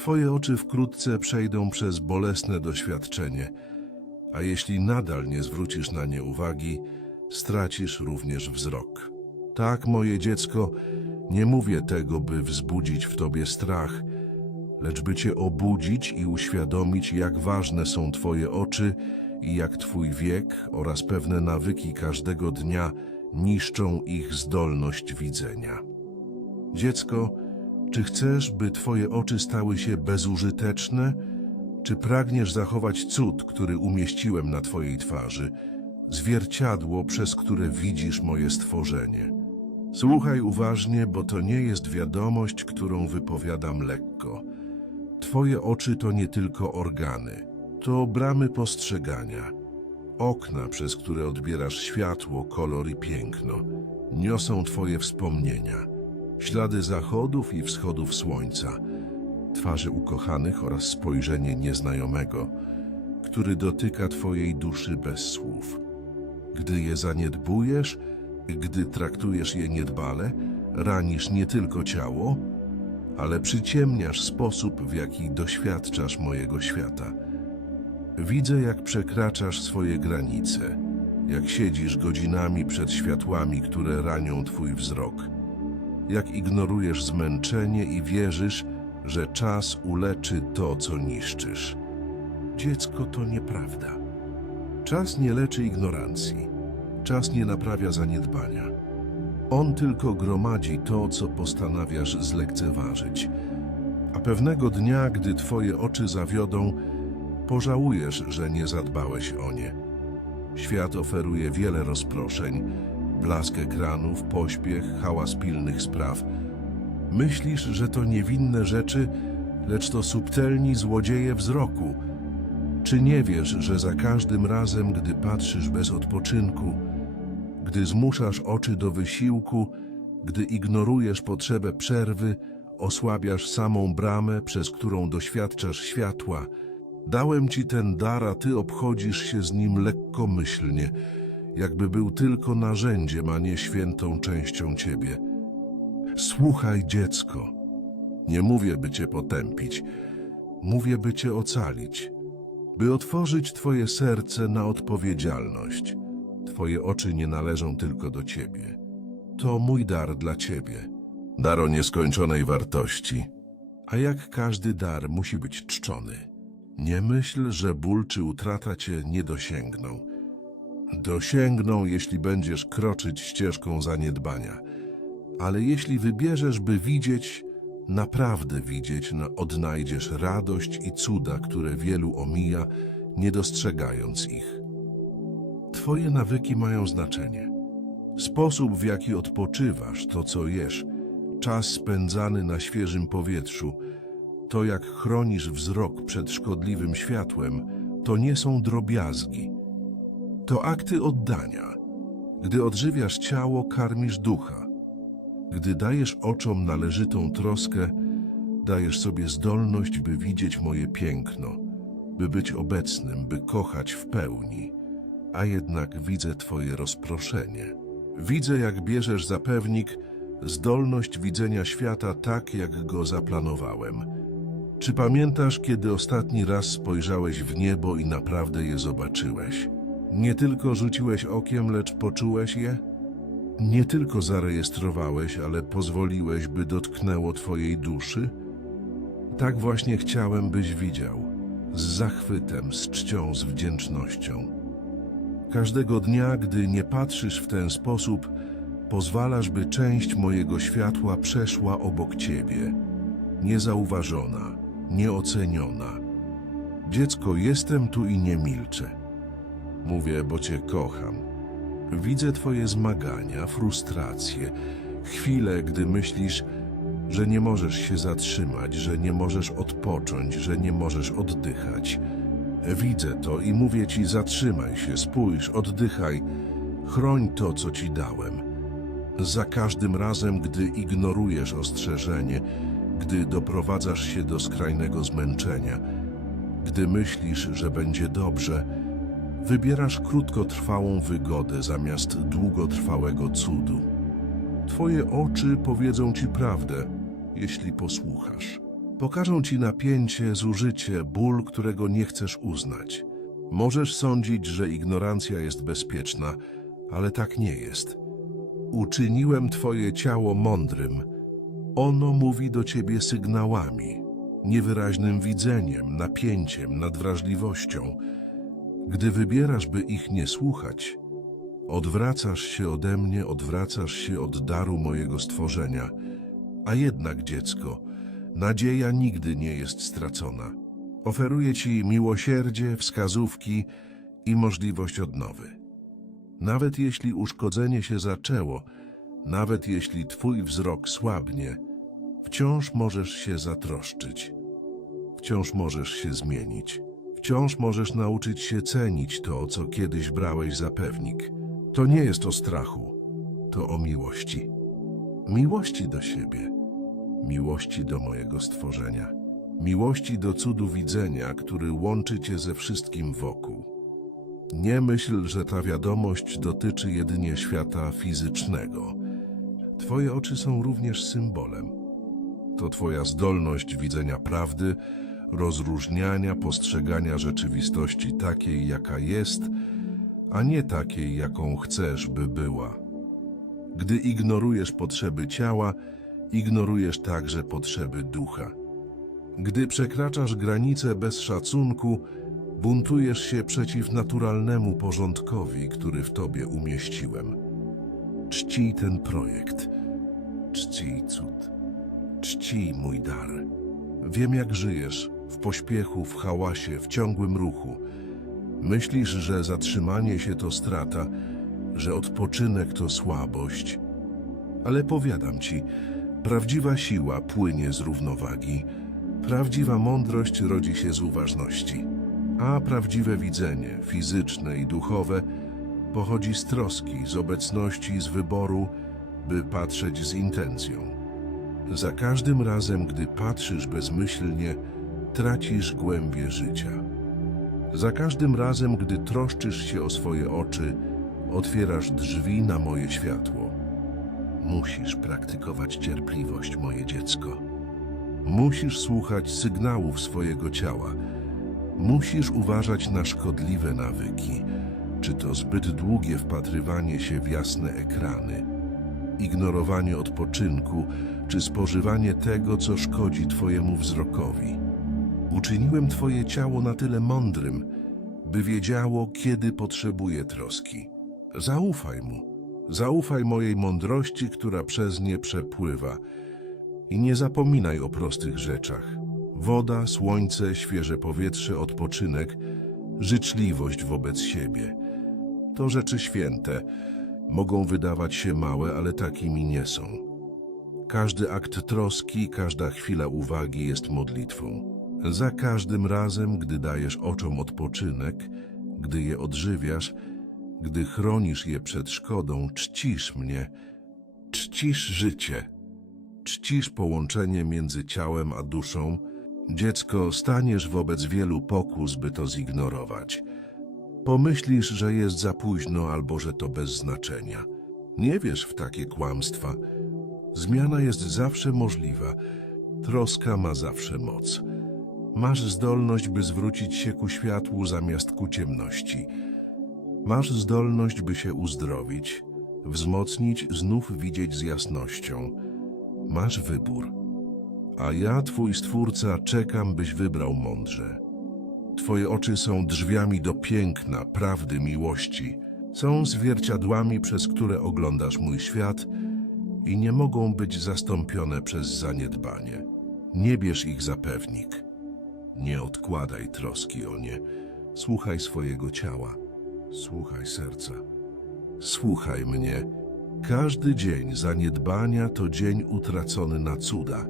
Twoje oczy wkrótce przejdą przez bolesne doświadczenie, a jeśli nadal nie zwrócisz na nie uwagi, stracisz również wzrok. Tak, moje dziecko, nie mówię tego, by wzbudzić w tobie strach, lecz by cię obudzić i uświadomić, jak ważne są twoje oczy i jak twój wiek oraz pewne nawyki każdego dnia niszczą ich zdolność widzenia. Dziecko, czy chcesz, by twoje oczy stały się bezużyteczne, czy pragniesz zachować cud, który umieściłem na twojej twarzy, zwierciadło, przez które widzisz moje stworzenie? Słuchaj uważnie, bo to nie jest wiadomość, którą wypowiadam lekko. Twoje oczy to nie tylko organy, to bramy postrzegania, okna, przez które odbierasz światło, kolor i piękno. Niosą Twoje wspomnienia, ślady zachodów i wschodów słońca, twarzy ukochanych oraz spojrzenie nieznajomego, który dotyka Twojej duszy bez słów. Gdy je zaniedbujesz, gdy traktujesz je niedbale, ranisz nie tylko ciało, ale przyciemniasz sposób, w jaki doświadczasz mojego świata. Widzę, jak przekraczasz swoje granice, jak siedzisz godzinami przed światłami, które ranią twój wzrok, jak ignorujesz zmęczenie i wierzysz, że czas uleczy to, co niszczysz. Dziecko to nieprawda. Czas nie leczy ignorancji, czas nie naprawia zaniedbania. On tylko gromadzi to, co postanawiasz zlekceważyć. A pewnego dnia, gdy twoje oczy zawiodą, pożałujesz, że nie zadbałeś o nie. Świat oferuje wiele rozproszeń, blask ekranów, pośpiech, hałas pilnych spraw. Myślisz, że to niewinne rzeczy, lecz to subtelni złodzieje wzroku. Czy nie wiesz, że za każdym razem, gdy patrzysz bez odpoczynku, gdy zmuszasz oczy do wysiłku, gdy ignorujesz potrzebę przerwy, osłabiasz samą bramę, przez którą doświadczasz światła. Dałem ci ten dar, a ty obchodzisz się z nim lekkomyślnie, jakby był tylko narzędziem, a nie świętą częścią ciebie. Słuchaj, dziecko. Nie mówię, by cię potępić. Mówię, by cię ocalić. By otworzyć twoje serce na odpowiedzialność. Twoje oczy nie należą tylko do Ciebie. To mój dar dla Ciebie. Dar o nieskończonej wartości. A jak każdy dar musi być czczony. Nie myśl, że ból czy utrata Cię nie dosięgną. Dosięgną, jeśli będziesz kroczyć ścieżką zaniedbania. Ale jeśli wybierzesz, by widzieć, naprawdę widzieć, no, odnajdziesz radość i cuda, które wielu omija, nie dostrzegając ich. Twoje nawyki mają znaczenie. Sposób, w jaki odpoczywasz, to co jesz, czas spędzany na świeżym powietrzu, to jak chronisz wzrok przed szkodliwym światłem, to nie są drobiazgi. To akty oddania. Gdy odżywiasz ciało, karmisz ducha. Gdy dajesz oczom należytą troskę, dajesz sobie zdolność, by widzieć moje piękno, by być obecnym, by kochać w pełni a jednak widzę Twoje rozproszenie. Widzę, jak bierzesz za pewnik zdolność widzenia świata tak, jak go zaplanowałem. Czy pamiętasz, kiedy ostatni raz spojrzałeś w niebo i naprawdę je zobaczyłeś? Nie tylko rzuciłeś okiem, lecz poczułeś je? Nie tylko zarejestrowałeś, ale pozwoliłeś, by dotknęło Twojej duszy? Tak właśnie chciałem, byś widział. Z zachwytem, z czcią, z wdzięcznością. Każdego dnia, gdy nie patrzysz w ten sposób, pozwalasz, by część mojego światła przeszła obok ciebie, niezauważona, nieoceniona. Dziecko, jestem tu i nie milczę. Mówię, bo cię kocham. Widzę twoje zmagania, frustracje, chwile, gdy myślisz, że nie możesz się zatrzymać, że nie możesz odpocząć, że nie możesz oddychać. Widzę to i mówię ci, zatrzymaj się, spójrz, oddychaj, chroń to, co ci dałem. Za każdym razem, gdy ignorujesz ostrzeżenie, gdy doprowadzasz się do skrajnego zmęczenia, gdy myślisz, że będzie dobrze, wybierasz krótkotrwałą wygodę zamiast długotrwałego cudu. Twoje oczy powiedzą ci prawdę, jeśli posłuchasz. Pokażą ci napięcie, zużycie, ból, którego nie chcesz uznać. Możesz sądzić, że ignorancja jest bezpieczna, ale tak nie jest. Uczyniłem twoje ciało mądrym. Ono mówi do ciebie sygnałami, niewyraźnym widzeniem, napięciem, nadwrażliwością. Gdy wybierasz, by ich nie słuchać, odwracasz się ode mnie, odwracasz się od daru mojego stworzenia. A jednak, dziecko, nadzieja nigdy nie jest stracona. Oferuję ci miłosierdzie, wskazówki i możliwość odnowy. Nawet jeśli uszkodzenie się zaczęło, nawet jeśli twój wzrok słabnie, wciąż możesz się zatroszczyć. Wciąż możesz się zmienić. Wciąż możesz nauczyć się cenić to, co kiedyś brałeś za pewnik. To nie jest o strachu, to o miłości. Miłości do siebie, miłości do mojego stworzenia, miłości do cudu widzenia, który łączy cię ze wszystkim wokół. Nie myśl, że ta wiadomość dotyczy jedynie świata fizycznego. Twoje oczy są również symbolem. To Twoja zdolność widzenia prawdy, rozróżniania, postrzegania rzeczywistości takiej, jaka jest, a nie takiej, jaką chcesz, by była. Gdy ignorujesz potrzeby ciała, ignorujesz także potrzeby ducha. Gdy przekraczasz granice bez szacunku, buntujesz się przeciw naturalnemu porządkowi, który w tobie umieściłem. Czcij ten projekt. Czcij cud. Czcij mój dar. Wiem, jak żyjesz, w pośpiechu, w hałasie, w ciągłym ruchu. Myślisz, że zatrzymanie się to strata, że odpoczynek to słabość. Ale powiadam ci, prawdziwa siła płynie z równowagi, prawdziwa mądrość rodzi się z uważności, a prawdziwe widzenie, fizyczne i duchowe, pochodzi z troski, z obecności, z wyboru, by patrzeć z intencją. Za każdym razem, gdy patrzysz bezmyślnie, tracisz głębię życia. Za każdym razem, gdy troszczysz się o swoje oczy, otwierasz drzwi na moje światło. Musisz praktykować cierpliwość, moje dziecko. Musisz słuchać sygnałów swojego ciała. Musisz uważać na szkodliwe nawyki, czy to zbyt długie wpatrywanie się w jasne ekrany, ignorowanie odpoczynku, czy spożywanie tego, co szkodzi Twojemu wzrokowi. Uczyniłem Twoje ciało na tyle mądrym, by wiedziało, kiedy potrzebuje troski. Zaufaj mu, zaufaj mojej mądrości, która przez nie przepływa. I nie zapominaj o prostych rzeczach. Woda, słońce, świeże powietrze, odpoczynek, życzliwość wobec siebie. To rzeczy święte. Mogą wydawać się małe, ale takimi nie są. Każdy akt troski, każda chwila uwagi jest modlitwą. Za każdym razem, gdy dajesz oczom odpoczynek, gdy je odżywiasz, gdy chronisz je przed szkodą, czcisz mnie, czcisz życie, czcisz połączenie między ciałem a duszą. Dziecko, staniesz wobec wielu pokus, by to zignorować. Pomyślisz, że jest za późno albo że to bez znaczenia. Nie wierz w takie kłamstwa. Zmiana jest zawsze możliwa. Troska ma zawsze moc. Masz zdolność, by zwrócić się ku światłu zamiast ku ciemności. Masz zdolność, by się uzdrowić, wzmocnić, znów widzieć z jasnością. Masz wybór. A ja, Twój Stwórca, czekam, byś wybrał mądrze. Twoje oczy są drzwiami do piękna, prawdy, miłości. Są zwierciadłami, przez które oglądasz mój świat i nie mogą być zastąpione przez zaniedbanie. Nie bierz ich za pewnik. Nie odkładaj troski o nie. Słuchaj swojego ciała. Słuchaj serca. Słuchaj mnie. Każdy dzień zaniedbania to dzień utracony na cuda,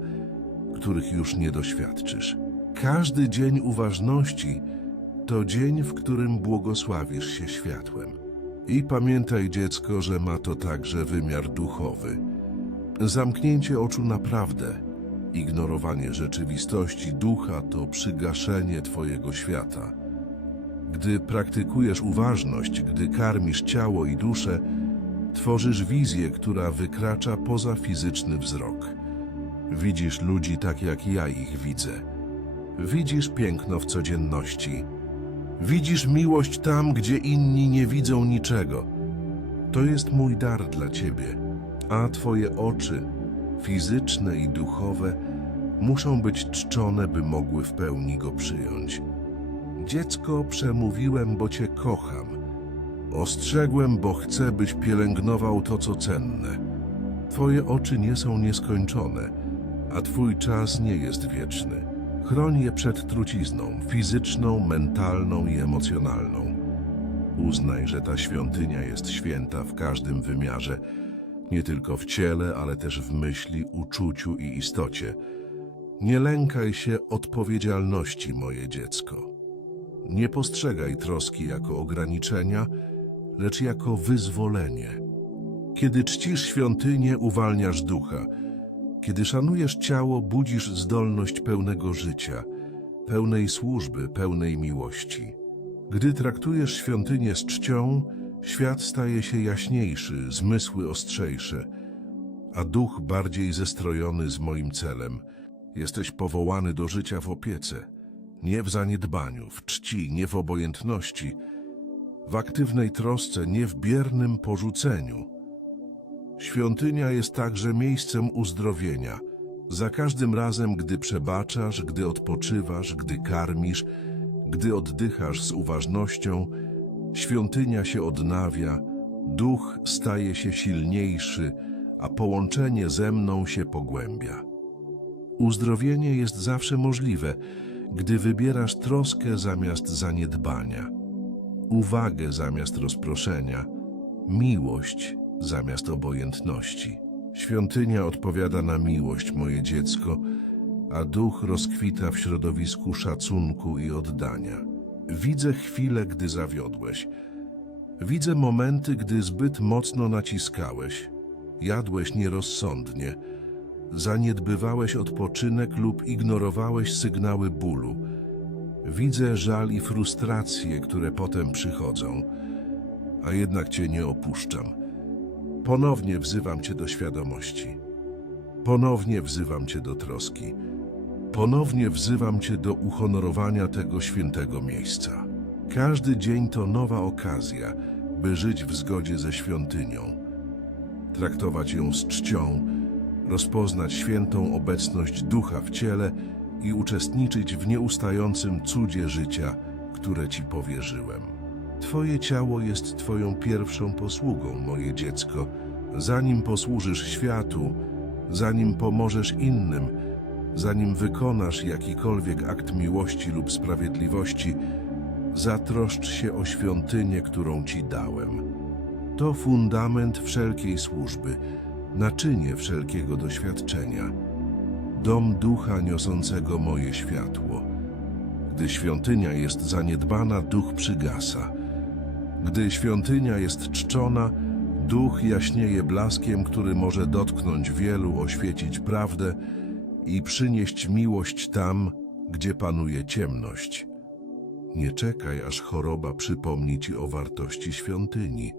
których już nie doświadczysz. Każdy dzień uważności to dzień, w którym błogosławisz się światłem. I pamiętaj, dziecko, że ma to także wymiar duchowy. Zamknięcie oczu na prawdę, ignorowanie rzeczywistości ducha to przygaszenie Twojego świata. Gdy praktykujesz uważność, gdy karmisz ciało i duszę, tworzysz wizję, która wykracza poza fizyczny wzrok. Widzisz ludzi tak jak ja ich widzę. Widzisz piękno w codzienności. Widzisz miłość tam, gdzie inni nie widzą niczego. To jest mój dar dla ciebie, a twoje oczy, fizyczne i duchowe, muszą być czczone, by mogły w pełni go przyjąć. Dziecko, przemówiłem, bo cię kocham. Ostrzegłem, bo chcę, byś pielęgnował to, co cenne. Twoje oczy nie są nieskończone, a twój czas nie jest wieczny. Chroń je przed trucizną fizyczną, mentalną i emocjonalną. Uznaj, że ta świątynia jest święta w każdym wymiarze, nie tylko w ciele, ale też w myśli, uczuciu i istocie. Nie lękaj się odpowiedzialności, moje dziecko. Nie postrzegaj troski jako ograniczenia, lecz jako wyzwolenie. Kiedy czcisz świątynię, uwalniasz ducha. Kiedy szanujesz ciało, budzisz zdolność pełnego życia, pełnej służby, pełnej miłości. Gdy traktujesz świątynię z czcią, świat staje się jaśniejszy, zmysły ostrzejsze, a duch bardziej zestrojony z moim celem. Jesteś powołany do życia w opiece, nie w zaniedbaniu, w czci, nie w obojętności, w aktywnej trosce, nie w biernym porzuceniu. Świątynia jest także miejscem uzdrowienia. Za każdym razem, gdy przebaczasz, gdy odpoczywasz, gdy karmisz, gdy oddychasz z uważnością, świątynia się odnawia, duch staje się silniejszy, a połączenie ze mną się pogłębia. Uzdrowienie jest zawsze możliwe, gdy wybierasz troskę zamiast zaniedbania, uwagę zamiast rozproszenia, miłość zamiast obojętności. Świątynia odpowiada na miłość, moje dziecko, a duch rozkwita w środowisku szacunku i oddania. Widzę chwile, gdy zawiodłeś. Widzę momenty, gdy zbyt mocno naciskałeś, jadłeś nierozsądnie, zaniedbywałeś odpoczynek lub ignorowałeś sygnały bólu. Widzę żal i frustracje, które potem przychodzą, a jednak Cię nie opuszczam. Ponownie wzywam Cię do świadomości. Ponownie wzywam Cię do troski. Ponownie wzywam Cię do uhonorowania tego świętego miejsca. Każdy dzień to nowa okazja, by żyć w zgodzie ze świątynią. Traktować ją z czcią, rozpoznać świętą obecność ducha w ciele i uczestniczyć w nieustającym cudzie życia, które Ci powierzyłem. Twoje ciało jest Twoją pierwszą posługą, moje dziecko. Zanim posłużysz światu, zanim pomożesz innym, zanim wykonasz jakikolwiek akt miłości lub sprawiedliwości, zatroszcz się o świątynię, którą Ci dałem. To fundament wszelkiej służby, naczynie wszelkiego doświadczenia. Dom ducha niosącego moje światło. Gdy świątynia jest zaniedbana, duch przygasa. Gdy świątynia jest czczona, duch jaśnieje blaskiem, który może dotknąć wielu, oświecić prawdę i przynieść miłość tam, gdzie panuje ciemność. Nie czekaj, aż choroba przypomni ci o wartości świątyni.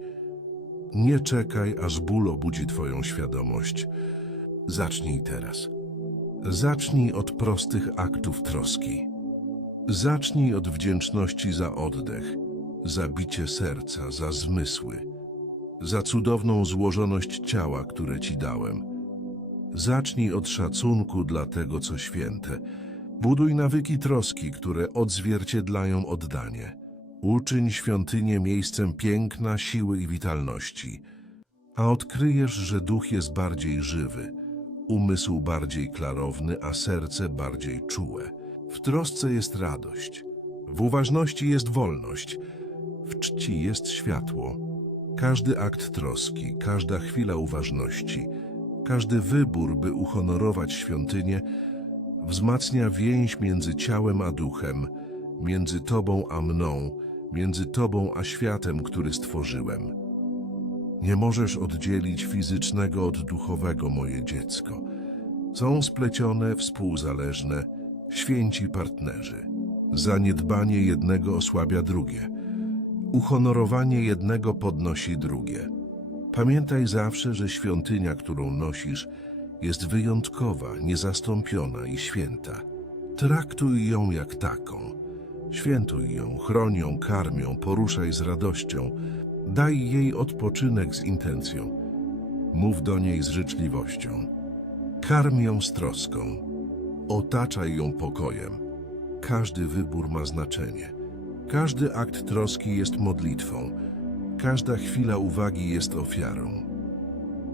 Nie czekaj, aż ból obudzi twoją świadomość. Zacznij teraz. Zacznij od prostych aktów troski. Zacznij od wdzięczności za oddech, za bicie serca, za zmysły, za cudowną złożoność ciała, które Ci dałem. Zacznij od szacunku dla tego, co święte. Buduj nawyki troski, które odzwierciedlają oddanie. Uczyń świątynię miejscem piękna, siły i witalności. A odkryjesz, że duch jest bardziej żywy, umysł bardziej klarowny, a serce bardziej czułe. W trosce jest radość, w uważności jest wolność, w czci jest światło. Każdy akt troski, każda chwila uważności, każdy wybór, by uhonorować świątynię, wzmacnia więź między ciałem a duchem, między Tobą a mną, między Tobą a światem, który stworzyłem. Nie możesz oddzielić fizycznego od duchowego, moje dziecko. Są splecione, współzależne, święci partnerzy. Zaniedbanie jednego osłabia drugie. Uhonorowanie jednego podnosi drugie. Pamiętaj zawsze, że świątynia, którą nosisz, Jest wyjątkowa, niezastąpiona i święta. Traktuj ją jak taką. Świętuj ją, chroń ją, karm ją, poruszaj z radością. Daj jej odpoczynek z intencją. Mów do niej z życzliwością. Karm ją z troską. Otaczaj ją pokojem. Każdy wybór ma znaczenie. Każdy akt troski jest modlitwą. Każda chwila uwagi jest ofiarą.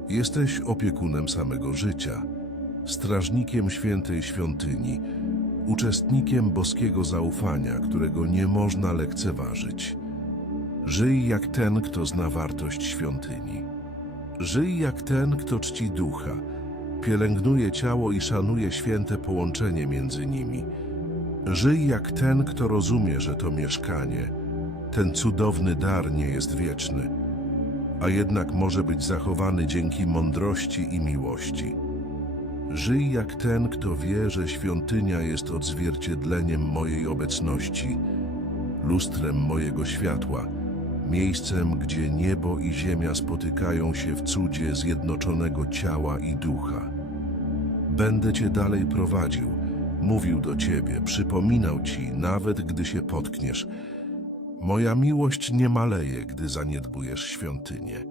Jesteś opiekunem samego życia, strażnikiem świętej świątyni, uczestnikiem boskiego zaufania, którego nie można lekceważyć. Żyj jak ten, kto zna wartość świątyni. Żyj jak ten, kto czci ducha, pielęgnuje ciało i szanuje święte połączenie między nimi. Żyj jak ten, kto rozumie, że to mieszkanie, ten cudowny dar nie jest wieczny, a jednak może być zachowany dzięki mądrości i miłości. Żyj jak ten, kto wie, że świątynia jest odzwierciedleniem mojej obecności, lustrem mojego światła, miejscem, gdzie niebo i ziemia spotykają się w cudzie zjednoczonego ciała i ducha. Będę cię dalej prowadził, mówił do ciebie, przypominał ci, nawet gdy się potkniesz. Moja miłość nie maleje, gdy zaniedbujesz świątynię.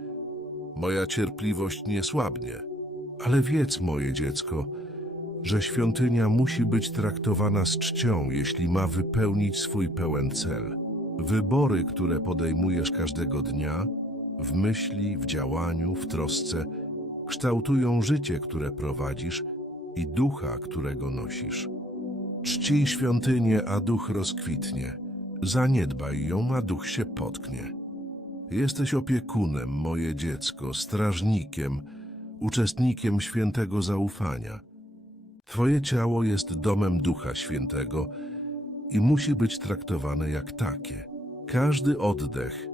Moja cierpliwość nie słabnie. Ale wiedz, moje dziecko, że świątynia musi być traktowana z czcią, jeśli ma wypełnić swój pełen cel. Wybory, które podejmujesz każdego dnia, w myśli, w działaniu, w trosce, kształtują życie, które prowadzisz i ducha, którego nosisz. Czcij świątynię, a duch rozkwitnie. Zaniedbaj ją, a duch się potknie. Jesteś opiekunem, moje dziecko, strażnikiem, uczestnikiem świętego zaufania. Twoje ciało jest domem Ducha Świętego i musi być traktowane jak takie. Każdy oddech,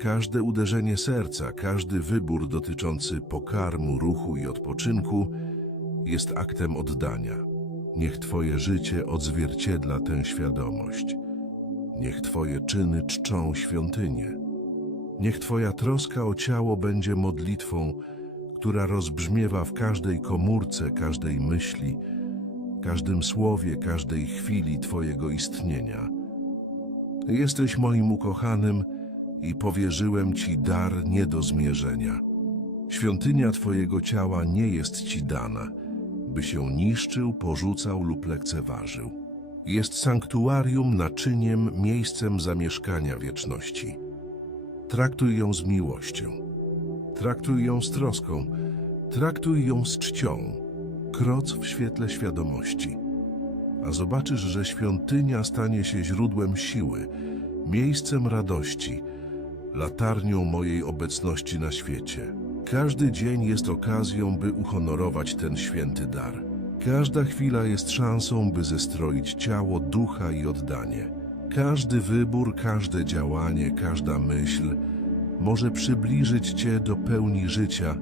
każde uderzenie serca, każdy wybór dotyczący pokarmu, ruchu i odpoczynku jest aktem oddania. Niech Twoje życie odzwierciedla tę świadomość. Niech Twoje czyny czczą świątynię. Niech Twoja troska o ciało będzie modlitwą, która rozbrzmiewa w każdej komórce, każdej myśli, każdym słowie, każdej chwili Twojego istnienia. Jesteś moim ukochanym i powierzyłem Ci dar nie do zmierzenia. Świątynia Twojego ciała nie jest Ci dana, by się niszczył, porzucał lub lekceważył. Jest sanktuarium, naczyniem, miejscem zamieszkania wieczności. Traktuj ją z miłością. Traktuj ją z troską, traktuj ją z czcią, kroc w świetle świadomości. A zobaczysz, że świątynia stanie się źródłem siły, miejscem radości, latarnią mojej obecności na świecie. Każdy dzień jest okazją, by uhonorować ten święty dar. Każda chwila jest szansą, by zestroić ciało, ducha i oddanie. Każdy wybór, każde działanie, każda myśl może przybliżyć Cię do pełni życia,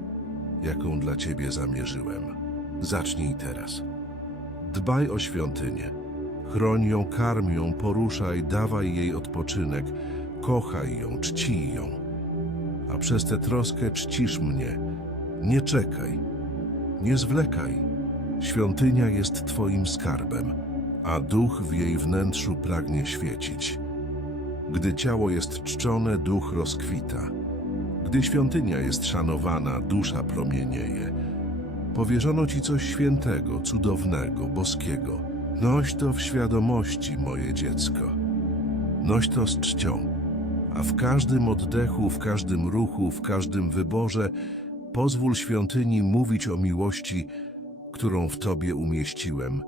jaką dla Ciebie zamierzyłem. Zacznij teraz. Dbaj o świątynię. Chroń ją, karm ją, poruszaj, dawaj jej odpoczynek, kochaj ją, czcij ją. A przez tę troskę czcisz mnie. Nie czekaj, nie zwlekaj. Świątynia jest Twoim skarbem, a duch w jej wnętrzu pragnie świecić. Gdy ciało jest czczone, duch rozkwita. Gdy świątynia jest szanowana, dusza promienieje. Powierzono ci coś świętego, cudownego, boskiego. Noś to w świadomości, moje dziecko. Noś to z czcią, a w każdym oddechu, w każdym ruchu, w każdym wyborze pozwól świątyni mówić o miłości, którą w tobie umieściłem,